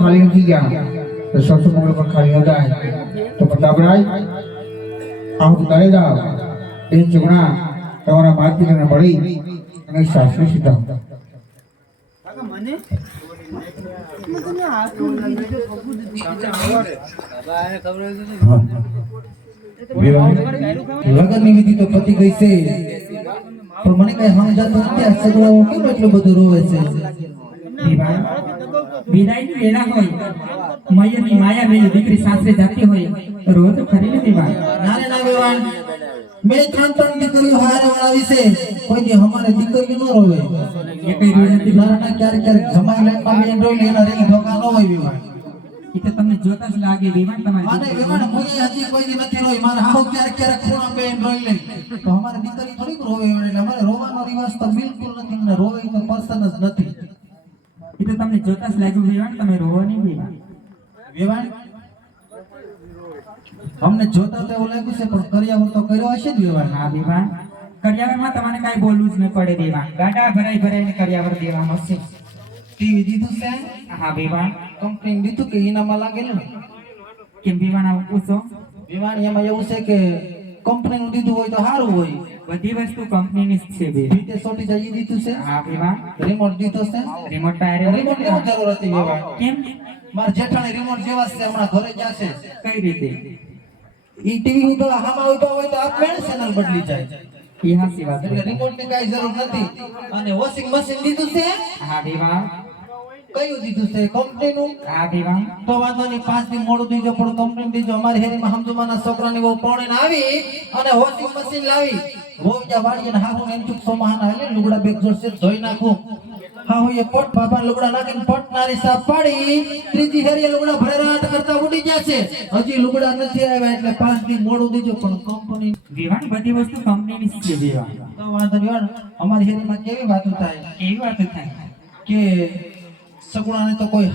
खाली नहीं गया तो सबसे मंगल पर खाली होता है तो बताबराय आप उतारे जाओ इन चुगना તમારા માતપિતાને મળી અને શાસ્ત્રી સીધા મને લગનની વિધિ તો પતી ગઈ છે પણ મને કઈ સમજાતું નથી આ સગડાઓ કેમ એટલું બધું રોવે છે વિદાયની વેળા હોય મયની માયા મેલી દીકરી સાસરે જાતી હોય તો રોજ તો ખરી નથી વાત નારે ના વેવાણ મેં ત્રણ દીકરીઓ હારવાળા વિશે કોઈ દી અમારે દીકરીઓ ન રોવે એ કઈ રોજ નથી નાના ક્યારેક જમાઈ લે પામી રોઈ એના રેલી ઢોકા ન હોય વેવાણ એ તો તમને જોતા જ લાગે વેવાણ તમારી મને વેવાણ મુએ હજી કોઈ દી નથી રોઈ મારે હાવ ક્યારેક ખૂણા બેન રોઈ લે તો અમારે દીકરી થોડીક રોવે એટલે અમારે રોવાનો રિવાજ તો બિલકુલ નથી મને રોવે તો પર્સન જ નથી એ તો તમને જોતા જ લાગ્યું વેવાણ તમે રોવો નહીં વેવાણ વેવાણ અમને જોતા તો એવું લાગ્યું છે પણ કર્યાવર તો કર્યો હશે ને વેવાણ હા વેવાણ કર્યાવરમાં તમને કાઈ બોલવું જ ન પડે વેવાણ ગાડા ભરાઈને કર્યાવર દેવાનો છે ટીવી દીધું છે હા વેવાણ કંપની દીધું કે ઇનામમાં લાગેલું કેમ વેવાણ આવું પૂછો વેવાણ એમાં એવું છે કે કંપનીનું દીધું હોય તો સારું હોય બધી વસ્તુ કંપનીની જ છે બે રીતે સોટી જાય દીધું છે હા વેવાણ રિમોટ દીધો છે રિમોટ પાયરે રિમોટ લેવું જરૂર હતી વેવાણ કેમ માર જેઠાણી રિમોટ જેવા છે હમણાં ઘરે ગયા છે કઈ રીતે ઈ ટીવી ઉપર હામાં ઉભા હોય તો આપ મેળ ચેનલ બદલી જાય ઈ હાચી વાત એટલે છે. રિમોટ ની કાંઈ જરૂર નથી. અને વોશિંગ મશીન દીધું છે? હા દેવા, કયું દીધું છે? કંપનીનું? હા દેવા. તો વાંધો નહીં, 5 દી મોડું દીજો પણ કંપની દીજો. અમારી હેરીમાં હમજુમાના છોકરાની બહુ પરણીને આવી અને વોશિંગ મશીન લાવી. વહુજા વાળીને હાહુને એમ ચૂક સોમાહાના હાલે લુગડા બેગ જોડશે ધોઈ નાખું. હાહુએ પટ બાબા લુગડા નાખીને પટનારી સાફ પાડી. ત્રીજી હેરીએ લુગડા ભરેરાટ કરતા ઉડી ગયા છે. હજી લુગડા નથી આવ્યા એટલે 5 દી મોડું દીજો પણ કંપની. દેવાની બધી વસ્તુ કંપનીની જ છે દેવા. તો વાંધો નહીં. અમારી હેરીમાં કેવી વાતો થાય એવી વાત થાય. કે સગુણાને તો કોઈ